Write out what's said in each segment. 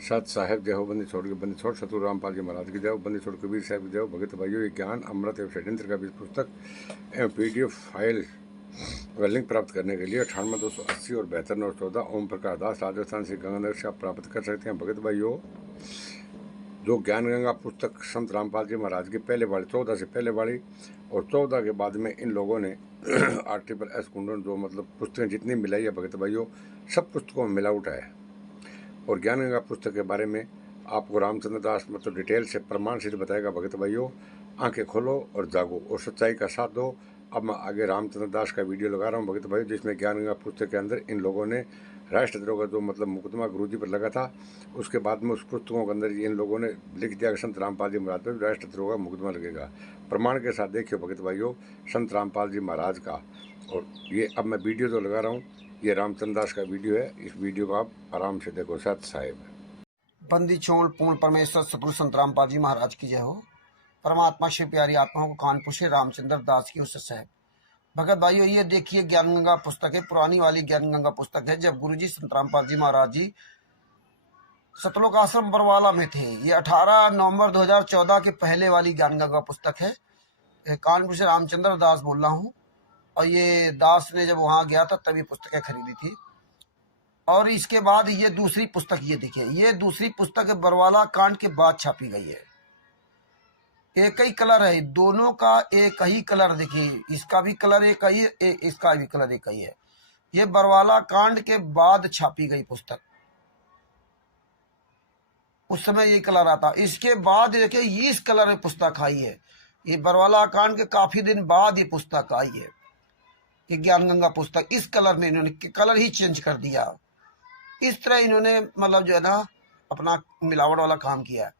सत साहेब जय हो, बंदी छोड़ सतगुरु रामपाल जी महाराज की जय हो, बंदी छोड़ कबीर साहब की जय हो। भगत भाइयों, ये ज्ञान अमृत एवं षड्यंत्र का बीज पुस्तक एवं पीडीएफ फाइल का लिंक प्राप्त करने के लिए 98 280 और 72 914 ओम प्रकाश दास राजस्थान से गंगानगर से आप प्राप्त कर सकते हैं। भगत भाइयों, जो ज्ञान गंगा पुस्तक संत रामपाल जी महाराज की पहले वाली 14 से पहले वाली और 14 के बाद में इन लोगों ने आर्टिकल एस कुंडन जो मतलब पुस्तकें जितनी मिलाई है भगत भाइयों, सब पुस्तकों में मिलावट है। और ज्ञान गंगा पुस्तक के बारे में आपको रामचंद्र दास मतलब डिटेल से प्रमाण सिद्ध बताएगा। भगत भाइयों, आंखें खोलो और जागो और सच्चाई का साथ दो। अब मैं आगे रामचंद्र दास का वीडियो लगा रहा हूँ भगत भाइयों, जिसमें ज्ञान गंगा पुस्तक के अंदर इन लोगों ने राष्ट्रद्रोह का जो मतलब मुकदमा गुरुजी पर लगा था, उसके बाद में उस पुस्तकों के अंदर इन लोगों ने लिख दिया कि संत रामपाल जी महाराज पर राष्ट्रद्रोह का मुकदमा लगेगा। प्रमाण के साथ देखियो भगत भाइयों संत रामपाल जी महाराज का। और ये अब मैं वीडियो जो लगा रहा हूँ, ये रामचंद्र दास का वीडियो है। इस वीडियो को आप आराम से देखो। सत साहेब बंदी छोड़ पूर्ण परमेश्वर सतगुरु संत रामपाल जी महाराज की जय हो। परमात्मा से प्यारी आत्माओं को कानपुर से रामचंद्र दास की उस साहब। भगत भाइयों, ये देखिए ज्ञान गंगा पुस्तक है, पुरानी वाली ज्ञान गंगा पुस्तक है। जब गुरुजी संत रामपाल जी महाराज जी सतलोक आश्रम बरवाला में थे, ये 18 नवंबर 2014 के पहले वाली ज्ञान गंगा पुस्तक है। कानपुर से रामचंद्र दास बोल रहा हूँ। और ये दास ने जब वहां गया था तभी पुस्तकें खरीदी थी। और इसके बाद ये दूसरी पुस्तक, ये देखिए, ये दूसरी पुस्तक बरवाला कांड के बाद छापी गई है। एक ही कलर है, दोनों का एक ही कलर। देखिए, इसका भी कलर एक ही है, इसका भी कलर एक ही है। ये बरवाला कांड के बाद छापी गई पुस्तक, उस समय ये कलर आता। इसके बाद देखिए इस कलर में पुस्तक आई है। ये बरवाला कांड के काफी दिन बाद ये पुस्तक आई है, ये ज्ञान गंगा पुस्तक। इस कलर में इन्होंने कलर ही चेंज कर दिया। इस तरह इन्होंने मतलब जो है ना अपना मिलावट वाला काम किया।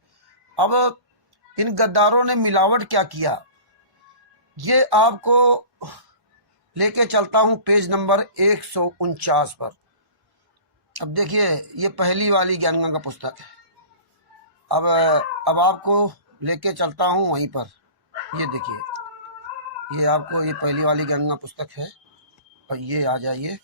अब इन गद्दारों ने मिलावट क्या किया, ये आपको लेके चलता हूं पेज नंबर 149 पर। अब देखिए, ये पहली वाली ज्ञान गंगा पुस्तक है। अब आपको लेके चलता हूं वहीं पर। ये देखिए, ये आपको ये पहली वाली ज्ञान गंगा पुस्तक है। और ये आ जाइए,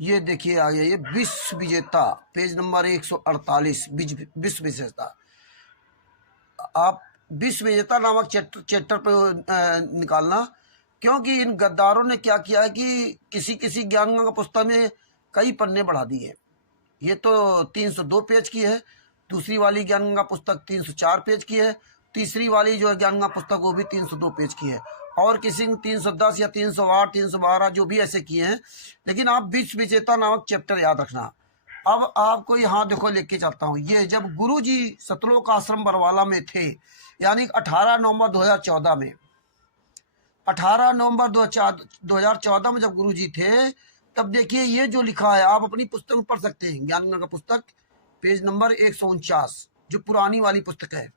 ये देखिए आ गया, ये विश्व विजेता पेज नंबर 148, विश्व विजेता। आप विश्व विजेता नामक चैप्टर पे निकालना, क्योंकि इन गद्दारों ने क्या किया है कि किसी किसी ज्ञान गंगा पुस्तक में कई पन्ने बढ़ा दिए। ये तो 302 पेज की है, दूसरी वाली ज्ञान गंगा पुस्तक 304 पेज की है, तीसरी वाली जो है ज्ञान गंगा पुस्तक वो भी 302 पेज की है, और किसी ने 310 या 308 312 जो भी ऐसे किए हैं। लेकिन आप विश्व विजेता नामक चैप्टर याद रखना। अब आपको यहाँ देखो लेके चलता हूँ। ये जब गुरु जी सतलोक आश्रम बरवाला में थे, यानी 18 नवंबर 2014 में, 18 नवंबर 2014 में जब गुरु जी थे, तब देखिए ये जो लिखा है आप अपनी पुस्तक में पढ़ सकते हैं। ज्ञान गंगा पुस्तक पेज नंबर 149, जो पुरानी वाली पुस्तक है,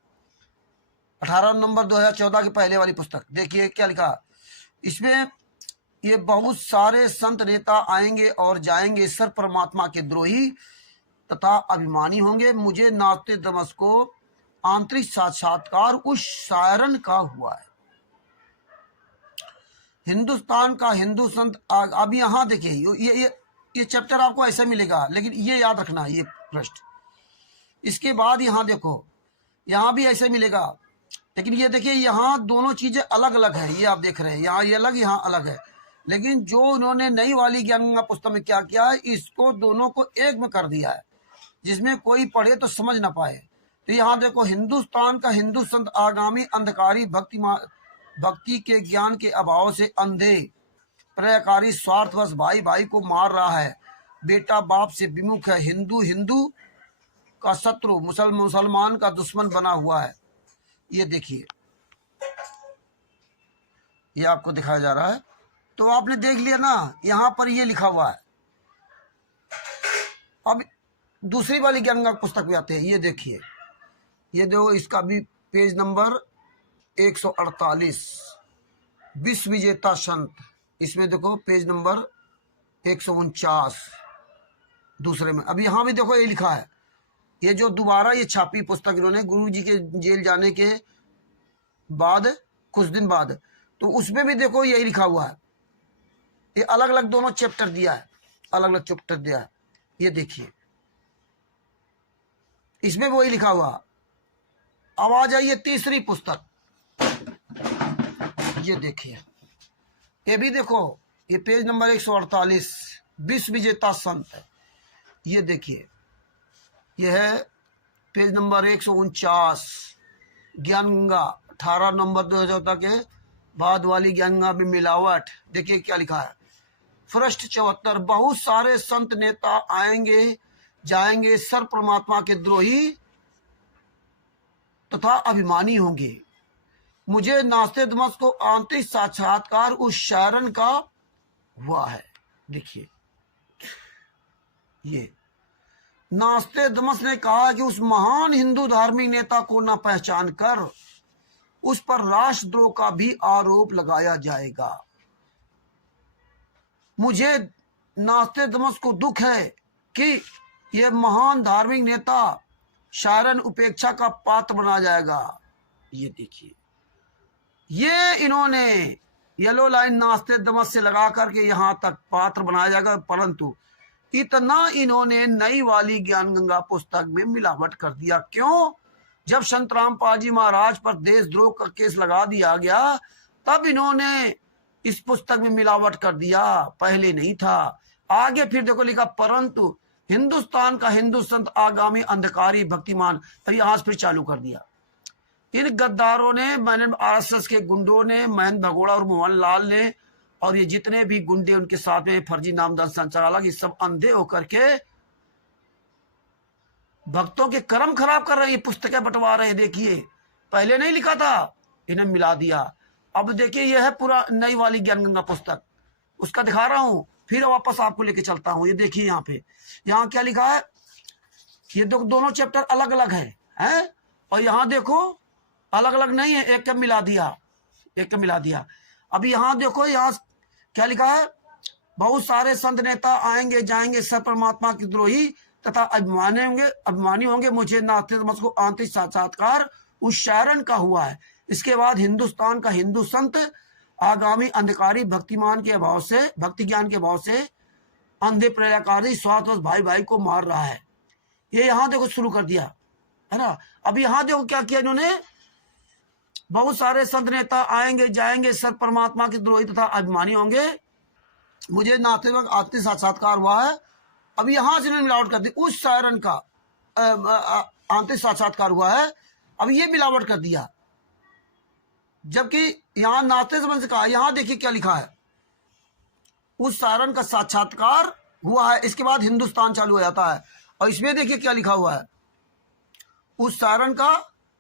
18 नवंबर 2014 की पहले वाली पुस्तक। देखिए क्या लिखा इसमें, ये बहुत सारे संत नेता आएंगे और जाएंगे, ईश्वर परमात्मा के द्रोही तथा अभिमानी होंगे। मुझे नाचते दमस को आंतरिक साक्षात्कार उस शायरन का हुआ है। हिंदुस्तान का हिंदू संत। अब यहाँ देखिए, ये चैप्टर आपको ऐसा मिलेगा, लेकिन ये याद रखना ये पृष्ठ। इसके बाद यहाँ देखो, यहाँ भी ऐसे मिलेगा, लेकिन ये देखिए यहाँ दोनों चीजें अलग अलग है। ये आप देख रहे हैं, यहाँ ये अलग, यहाँ अलग है। लेकिन जो उन्होंने नई वाली ज्ञान गंगा पुस्तक में क्या किया है, इसको दोनों को एक में कर दिया है, जिसमें कोई पढ़े तो समझ ना पाए। तो यहाँ देखो, हिंदुस्तान का हिंदू संत आगामी अंधकारी भक्ति के ज्ञान के अभाव से अंधे प्रयाकारी स्वार्थवश भाई भाई को मार रहा है। बेटा बाप से विमुख है, हिंदू हिंदू का शत्रु, मुसलमान का दुश्मन बना हुआ है। ये देखिए, ये आपको दिखाया जा रहा है। तो आपने देख लिया ना, यहां पर ये लिखा हुआ है। अब दूसरी वाली ज्ञान गंगा पुस्तक में आते हैं। ये देखिए, ये देखो, इसका भी पेज नंबर 148, विश्व विजेता संत। इसमें देखो पेज नंबर 149 दूसरे में। अब यहाँ भी देखो ये लिखा है, ये जो दोबारा ये छापी पुस्तक इन्होंने गुरु जी के जेल जाने के बाद कुछ दिन बाद, तो उसमें भी देखो यही लिखा हुआ है। ये अलग अलग दोनों चैप्टर दिया है, अलग अलग चैप्टर दिया है। ये देखिए इसमें वही लिखा हुआ। अब आ जाइए तीसरी पुस्तक, ये देखिए, ये भी देखो, ये पेज नंबर 148, विश्व विजेता संत है। ये देखिए, ये है पेज नंबर 149, ज्ञान गंगा 18 नंबर 2014 के बाद वाली ज्ञान गंगा में मिलावट। देखिए क्या लिखा है, पृष्ठ 74, बहुत सारे संत नेता आएंगे जाएंगे, सर परमात्मा के द्रोही तथा अभिमानी होंगे। मुझे नास्तेदमस को आंतरिक साक्षात्कार उस शायरन का हुआ है। देखिए ये नास्तेदमस ने कहा कि उस महान हिंदू धार्मिक नेता को न पहचान कर उस पर राष्ट्रद्रोह का भी आरोप लगाया जाएगा। मुझे नास्तेदमस को दुख है कि यह महान धार्मिक नेता शायरन उपेक्षा का पात्र बना जाएगा। ये देखिए, ये इन्होंने येलो लाइन नास्तेदमस से लगा करके यहां तक पात्र बनाया जाएगा, परंतु इतना इन्होंने नई वाली ज्ञान गंगा पुस्तक में मिलावट कर दिया। क्यों? जब संत रामपाल जी महाराज पर देशद्रोह का केस लगा दिया गया, तब इन्होंने इस पुस्तक में मिलावट कर दिया, पहले नहीं था। आगे फिर देखो लिखा, परंतु हिंदुस्तान का हिंदू संत आगामी अंधकारी भक्तिमान। तभी आज फिर चालू कर दिया। इन गद्दारों ने, मैंने आरएसएस के गुंडों ने, महेंद्र भगोड़ा और मोहन लाल ने, और ये जितने भी गुंडे उनके साथ में फर्जी नामदान संचालक, ये सब अंधे होकर के भक्तों के कर्म खराब कर रहे हैं, पुस्तकें बंटवा रहे हैं। देखिए पहले नहीं लिखा था, इन्हें मिला दिया। अब देखिए यह है पूरा नई वाली ज्ञान गंगा पुस्तक, उसका दिखा रहा हूं, फिर वापस आपको लेके चलता हूं। ये देखिए यहाँ पे, यहाँ क्या लिखा है, ये दोनों चैप्टर अलग अलग हैं, और यहाँ देखो अलग अलग नहीं है, एक का मिला दिया, एक का मिला दिया। अभी यहाँ देखो, यहाँ क्या लिखा है, बहुत सारे संत नेता आएंगे जाएंगे, सब परमात्मा के द्रोही तथा अभिमानी होंगे। मुझे नास्तेदमस को आंतरिक साक्षात्कार उस शायरन का हुआ है। इसके बाद हिंदुस्तान का हिंदू संत आगामी अंधकारी भक्तिमान के अभाव से, भक्ति ज्ञान के अभाव से अंधे प्रलयकारी स्वार्थवश भाई भाई को मार रहा है। ये यहाँ देखो शुरू कर दिया है ना। अब यहाँ देखो क्या किया इन्होंने, बहुत सारे संत नेता आएंगे जाएंगे, सत परमात्मा के द्रोही तथा अभिमानी होंगे। मुझे नास्तिक आत्मिक साक्षात्कार हुआ है। अब यहां से मिलावट कर दी, उस शायरन का आंतरिक साक्षात्कार हुआ है, अब ये मिलावट कर दिया। जबकि यहां नास्तिक से कहा, यहां देखिए क्या लिखा है, उस शायरन का साक्षात्कार हुआ है। इसके बाद हिंदुस्तान चालू हो जाता है, और इसमें देखिए क्या लिखा हुआ है, उस शायरन का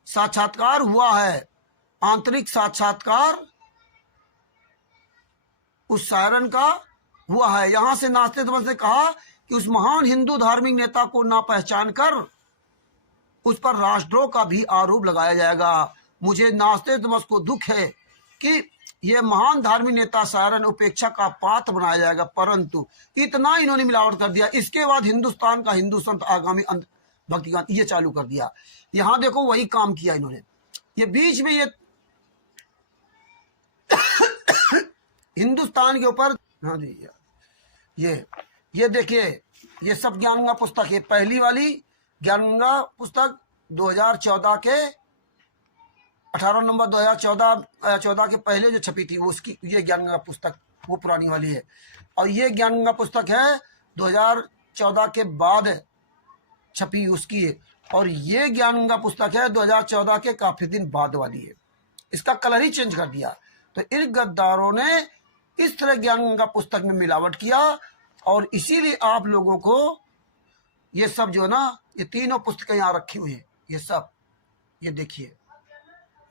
साक्षात्कार हुआ है, आंतरिक साक्षात्कार उस शायरन का हुआ है। यहां से नास्तेदमस ने कहा कि उस महान हिंदू धार्मिक नेता को ना पहचान कर उस पर राष्ट्रद्रोह का भी आरोप लगाया जाएगा। मुझे नास्तेदमस को दुख है कि यह महान धार्मिक नेता शायरन उपेक्षा का पात्र बनाया जाएगा, परंतु इतना इन्होंने मिलावट कर दिया। इसके बाद हिंदुस्तान का हिंदू संत आगामी भक्तिगान, ये चालू कर दिया। यहां देखो वही काम किया इन्होंने। ये बीच में ये हिंदुस्तान के ऊपर, हाँ जी, ये देखिए, ये सब ज्ञान गंगा पुस्तक है। पहली वाली ज्ञान गंगा पुस्तक 2014 के 18 नंबर 2014 के पहले जो छपी थी वो उसकी, ये ज्ञान गंगा पुस्तक वो पुरानी वाली है। और ये ज्ञान गंगा पुस्तक है 2014 के बाद छपी उसकी है। और ये ज्ञान गंगा पुस्तक है 2014 के काफी दिन बाद वाली है। इसका कलर ही चेंज कर दिया। तो इन गद्दारों ने इस तरह ज्ञान गंगा पुस्तक में मिलावट किया, और इसीलिए आप लोगों को ये सब जो ना, ये तीनों पुस्तकें यहाँ रखी हुई हैं, ये सब, ये देखिए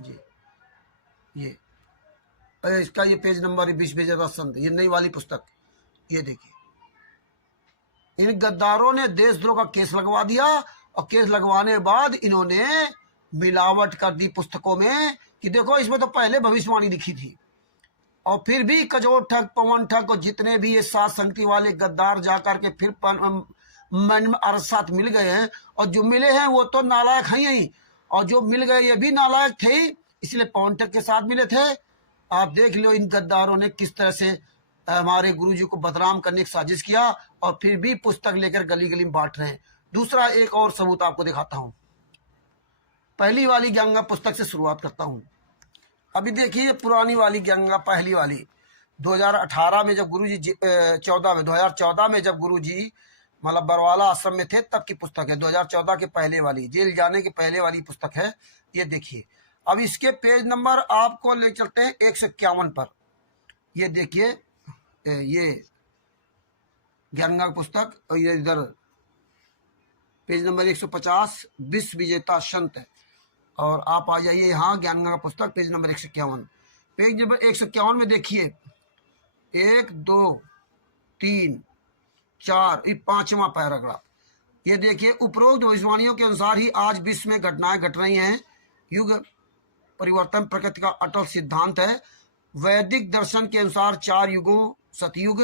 जी, ये इसका ये पेज नंबर 20 विजेता संत, ये नई वाली पुस्तक, ये देखिए। इन गद्दारों ने देशद्रोह का केस लगवा दिया, और केस लगवाने के बाद इन्होंने मिलावट कर दी पुस्तकों में कि देखो इसमें तो पहले भविष्यवाणी लिखी थी। और फिर भी कजोर ठग, पवन ठग और जितने भी ये सात संगति वाले गद्दार जाकर के फिर मन में अरसात मिल गए हैं, और जो मिले हैं वो तो नालायक हैं ही, और जो मिल गए ये भी नालायक थे ही, इसलिए पवन ठग के साथ मिले थे। आप देख लो इन गद्दारों ने किस तरह से हमारे गुरुजी को बदनाम करने की साजिश किया और फिर भी पुस्तक लेकर गली गली में बांट रहे हैं। दूसरा एक और सबूत आपको दिखाता हूं। पहली वाली ज्ञान गंगा पुस्तक से शुरुआत करता हूं। अभी देखिए पुरानी वाली ज्ञान गंगा पहली वाली 2018 में जब गुरुजी 2014 में जब गुरुजी मतलब बरवाला आश्रम में थे तब की पुस्तक है। 2014 के पहले वाली, जेल जाने के पहले वाली पुस्तक है। ये देखिए, अब इसके पेज नंबर आपको ले चलते हैं 151 पर। ये देखिए, ये ज्ञान गंगा पुस्तक और ये इधर पेज नंबर 150 विश्व विजेता संत है। और आप आ जाइए यहाँ ज्ञान गंगा पुस्तक पेज नंबर 151। पेज नंबर 151 में देखिए 1 2 3 4 ये 5वां पैराग्राफ। ये देखिए, उपरोक्त भविष्यवाणियों के अनुसार ही आज विश्व में घटनाएं घट रही हैं। युग परिवर्तन प्रकृति का अटल सिद्धांत है। वैदिक दर्शन के अनुसार 4 युगों सतयुग,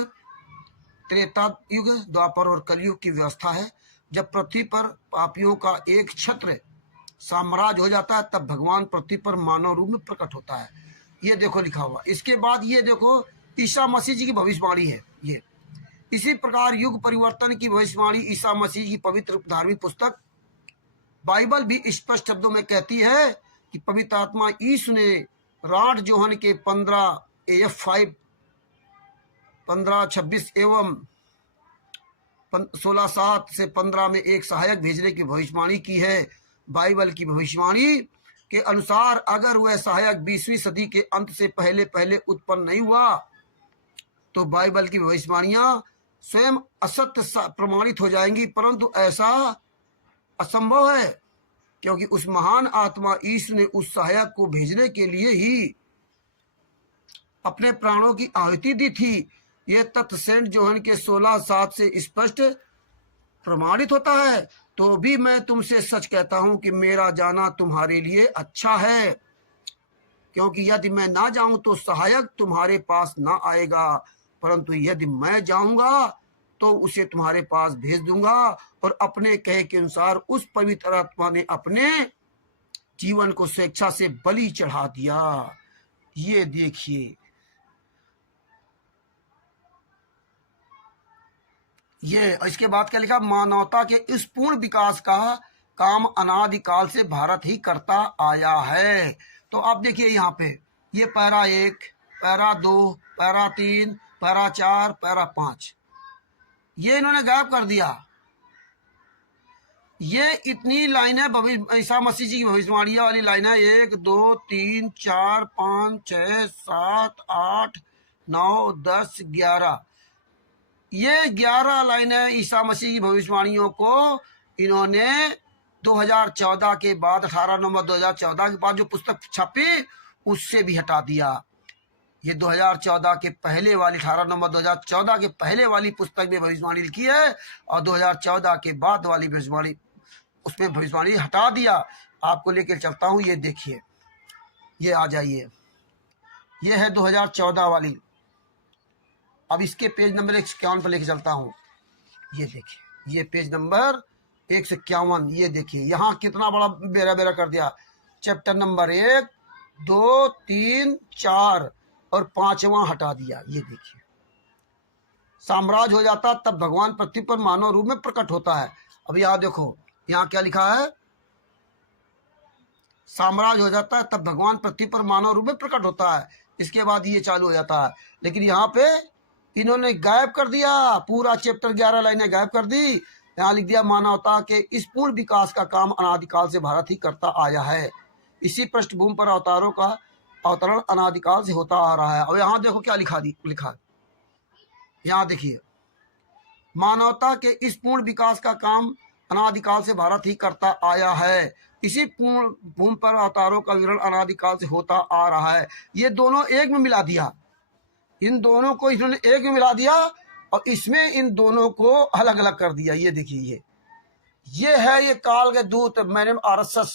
त्रेता युग, द्वापर और कलयुग की व्यवस्था है। जब पृथ्वी पर पापियों का एक छत्र साम्राज्य हो जाता है तब भगवान पृथ्वी पर मानव रूप में प्रकट होता है। ये देखो लिखा हुआ। इसके बाद ये देखो ईसा मसीह जी की भविष्यवाणी है। ये इसी प्रकार युग परिवर्तन की भविष्यवाणी ईसा मसीह की पवित्र धार्मिक पुस्तक बाइबल भी स्पष्ट शब्दों में कहती है कि पवित्र आत्मा यीशु ने राड जोहन के 15 AF5 15:26 एवं 16:7 से 15 में एक सहायक भेजने की भविष्यवाणी की है। बाइबल की भविष्यवाणी के अनुसार अगर वह सहायक 20वीं सदी के अंत से पहले पहले उत्पन्न नहीं हुआ तो बाइबल की भविष्यवाणियां स्वयं असत्य प्रमाणित हो जाएंगी। परंतु ऐसा असंभव है क्योंकि उस महान आत्मा ईश्वर ने उस सहायक को भेजने के लिए ही अपने प्राणों की आहुति दी थी। यह तथ्य सेंट जोहन के 16:7 से स्पष्ट प्रमाणित होता है। तो भी मैं तुमसे सच कहता हूं कि मेरा जाना तुम्हारे लिए अच्छा है, क्योंकि यदि मैं ना जाऊं तो सहायक तुम्हारे पास ना आएगा, परंतु यदि मैं जाऊंगा तो उसे तुम्हारे पास भेज दूंगा। और अपने कहे के अनुसार उस पवित्र आत्मा ने अपने जीवन को स्वेच्छा से बलि चढ़ा दिया। ये देखिए, ये इसके बाद क्या लिखा, मानवता के इस पूर्ण विकास का काम अनादिकाल से भारत ही करता आया है। तो आप देखिए यहाँ पे ये para 1, para 2, para 3, para 4, para 5 ये इन्होंने गायब कर दिया। ये इतनी लाइनें ईसा मसीह जी की भविष्यवाणियां वाली लाइनें 1 2 3 4 5 6 7 8 9 10 11 ये 11 लाइनें ईसा मसीह की भविष्यवाणियों को इन्होंने 2014 के बाद 18 नवंबर 2014 के बाद जो पुस्तक छपी उससे भी हटा दिया। ये 2014 के पहले वाली 18 नवंबर 2014 के पहले वाली पुस्तक में भविष्यवाणी लिखी है और 2014 के बाद वाली भविष्यवाणी उसमें भविष्यवाणी हटा दिया। आपको लेकर चलता हूं। ये देखिए, ये आ जाइए, ये है 2014 वाली। अब इसके पेज नंबर 151 पर लेके चलता हूं। ये देखिए, ये पेज नंबर 151। ये देखिए यहाँ कितना बड़ा बेरा बेरा कर दिया। चैप्टर नंबर 1 2 3 4 और 5वां हटा दिया। ये देखिए, साम्राज्य हो जाता तब भगवान पृथ्वी पर मानव रूप में प्रकट होता है। अब यहाँ देखो, यहाँ क्या लिखा है, साम्राज्य हो जाता है तब भगवान पृथ्वी पर मानव रूप में प्रकट होता है। इसके बाद ये चालू हो जाता है। लेकिन यहाँ पे इन्होंने गायब कर दिया, पूरा चैप्टर 11 लाइनें गायब कर दी। यहाँ लिख दिया, मानवता के इस पूर्ण विकास का काम अनादिकाल से भारत ही करता आया है। इसी पृष्ठभूमि पर अवतारों का अवतरण अनादिकाल से होता आ रहा है। और यहाँ देखो क्या लिखा यहाँ देखिए, मानवता के इस पूर्ण विकास का काम अनादिकाल से भारत ही करता आया है। इसी पूर्ण भूमि पर अवतारों का विवरण अनादिकाल से होता आ रहा है। ये दोनों एक में मिला दिया, इन दोनों को इन्होंने एक में मिला दिया और इसमें इन दोनों को अलग अलग कर दिया। ये देखिए, ये है ये काल के दूत मैंने RSS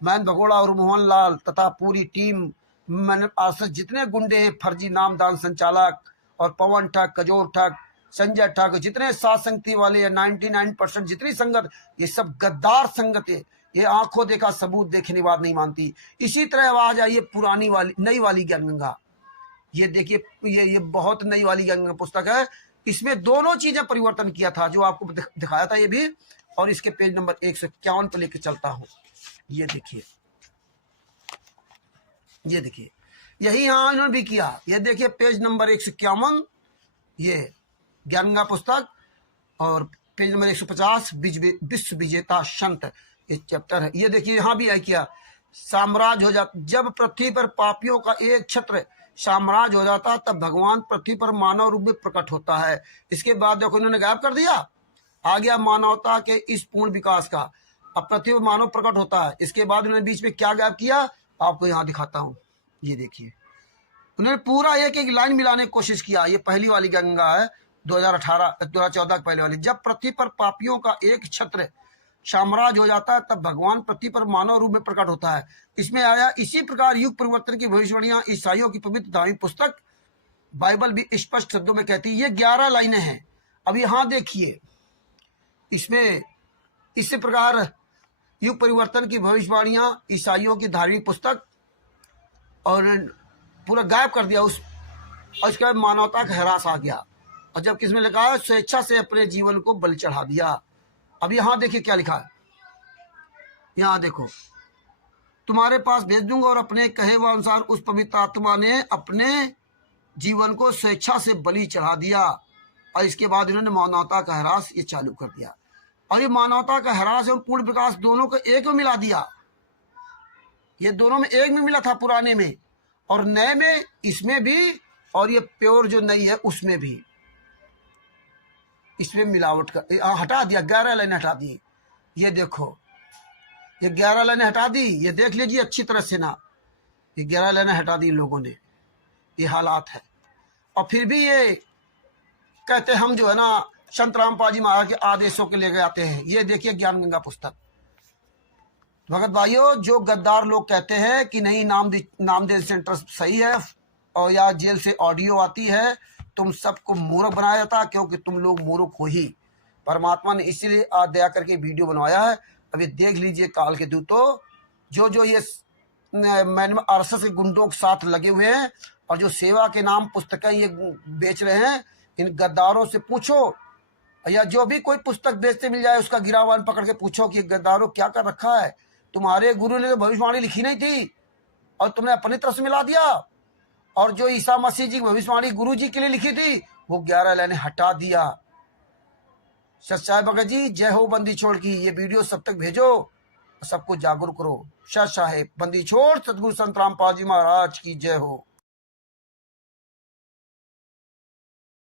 मैन भगोड़ा और मोहन लाल तथा पूरी टीम मैंने RSS जितने गुंडे हैं, फर्जी नामदान संचालक और पवन ठग, कजोर ठग, संजय ठग, जितने सात संगति वाले 99% जितनी संगत, ये सब गद्दार संगत है। ये आंखों देखा सबूत देखने बात नहीं मानती। इसी तरह आवाज आई है पुरानी वाली नई वाली ज्ञान गंगा। ये देखिए, ये बहुत नई वाली गंगा पुस्तक है। इसमें दोनों चीजें परिवर्तन किया था, जो आपको दिखाया था ये भी, और इसके पेज नंबर 151 पे लेके चलता हूं। ये देखिए, ये देखिए, यही यहाँ इन्होंने भी किया। ये देखिए पेज नंबर 151, ये गंगा पुस्तक, और पेज नंबर 150 विश्व विजेता संत, ये चैप्टर है। ये देखिए यहाँ भी किया, साम्राज्य हो जाता, जब पृथ्वी पर पापियों का एक छत्र साम्राज्य हो जाता तब भगवान पृथ्वी पर मानव रूप में प्रकट होता है। इसके बाद देखो इन्होंने गायब कर दिया, आ गया मानवता के इस पूर्ण विकास का। अब पृथ्वी पर मानव प्रकट होता है, इसके बाद उन्होंने बीच में क्या गायब किया आपको यहाँ दिखाता हूँ। ये देखिए, उन्होंने पूरा एक एक लाइन मिलाने की कोशिश किया। ये पहली वाली गंगा है, 2014 की पहले वाली। जब पृथ्वी पर पापियों का एक छत्र साम्राज्य हो जाता है तब भगवान पृथ्वी पर मानव रूप में प्रकट होता है। इसमें आया, इसी प्रकार युग परिवर्तन की भविष्यवाणियां ईसाइयों की पवित्र धार्मिक पुस्तक बाइबल भी स्पष्ट शब्दों में कहती है। ये 11 लाइनें हैं। अब यहाँ देखिए, इसमें इसी प्रकार युग परिवर्तन की भविष्यवाणियां ईसाइयों की धार्मिक पुस्तक, और पूरा गायब कर दिया उस, और इसके बाद मानवता का ह्रास आ गया। और जब किसमें लिखा है, स्वेच्छा से अपने जीवन को बलि चढ़ा दिया। अब यहाँ देखिए क्या लिखा है, यहाँ देखो, तुम्हारे पास भेज दूंगा और अपने कहे हुए अनुसार उस पवित्र आत्मा ने अपने जीवन को स्वेच्छा से बलि चढ़ा दिया। और इसके बाद इन्होंने मानवता का ह्रास ये चालू कर दिया, और ये मानवता का ह्रास और पूर्ण विकास दोनों को एक में मिला दिया। ये दोनों में एक में मिला था, पुराने में और नए में, इसमें भी, और ये प्योर जो नई है उसमें भी, इसमें मिलावट कर हटा दिया। 11 लाइनें हटा दी। ये देखो, ये 11 लाइनें हटा दी। ये देख लीजिए अच्छी तरह से ना, ये 11 लाइनें हटा दी लोगों ने। ये हालात है। और फिर भी ये कहते हम जो है ना संत रामपाल जी महाराज के आदेशों के लेके आते हैं। ये देखिए ज्ञान गंगा पुस्तक। भगत भाइयों, जो गद्दार लोग कहते हैं कि नहीं नामदेव सेंटर सही है, और या जेल से ऑडियो आती है, तुम सबको मूर्ख बनाया जाता, क्योंकि तुम लोग मूर्ख हो ही। परमात्मा ने इसीलिए आज दया करके वीडियो बनवाया है। अभी देख लीजिए काल के दूतों, जो ये आरएसएस के गुंडों के साथ लगे हुए हैं, और जो सेवा के नाम पुस्तकें ये बेच रहे हैं, इन गद्दारों से पूछो, या जो भी कोई पुस्तक बेचते मिल जाए उसका गिरावान पकड़ के पूछो कि गद्दारों क्या कर रखा है। तुम्हारे गुरु ने तो भविष्यवाणी लिखी नहीं थी और तुमने अपनी तरफ से मिला दिया, और जो ईसा मसीह जी की भविष्यवाणी गुरु जी के लिए लिखी थी वो 11 लाइनें हटा दिया। सच्चाई भगत जी, जय हो बंदी छोड़ की। ये वीडियो सब तक भेजो, सबको जागरूक करो। सच साहेब बंदी छोड़, सतगुरु संत रामपाल जी महाराज की जय हो।